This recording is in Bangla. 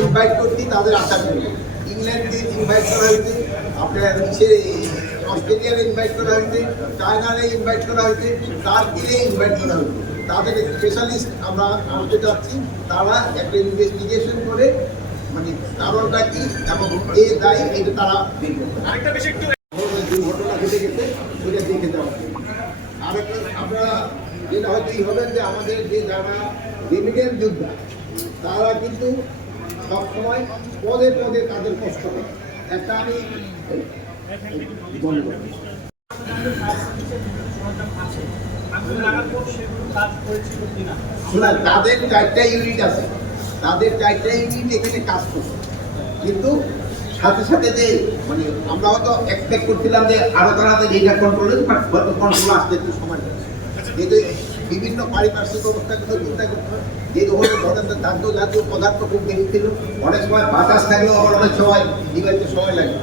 ইনভাইট করতে তাদের আশা করি ইংল্যান্ডে ইনভাইট করা হয়েছে, আপনার অস্ট্রেলিয়ারে ইনভাইট করা হয়েছে, চায়নারে ইনভাইট করা হয়েছে, টার্কিরে ইনভাইট করা হয়েছে। তাদের স্পেশালিস্ট আমরা আনতে চাচ্ছি, তারা একটা ইনভেস্টিগেশন করে মানে কারণটা কি এবং এ দায়ী এটা তারা দুর্ঘটনা ঘটে গেছে সেটা দেখে যাওয়া। আর একটা আমরা যেটা হয়তো এই হবে যে আমাদের যে যারা রেমিডিয়াল যোদ্ধা তারা কিন্তু সবসময় পদে পদে তাদের কষ্ট করে। একটা আমি তাদের 4টা ইউনিট আছে, তাদের 4টা ইউনিট এখানে কাজ করছে, কিন্তু সাথে সাথে যে মানে আমরা হয়তো এক্সপেক্ট করছিলাম যে আরো তাড়াতাড়ি এটা কন্ট্রোল হয়তো কন্ট্রোল আসতে একটু সময় লাগবে। কিন্তু বিভিন্ন পারিপার্শ্বিক অবস্থাগুলো চিন্তা করতে হয়। যে ধরেন জাতীয় পদার্থ খুব বেশি ছিল, অনেক সময় বাতাস থাকলেও আবার অনেক সময় ডিভাইসে সময় লাগে।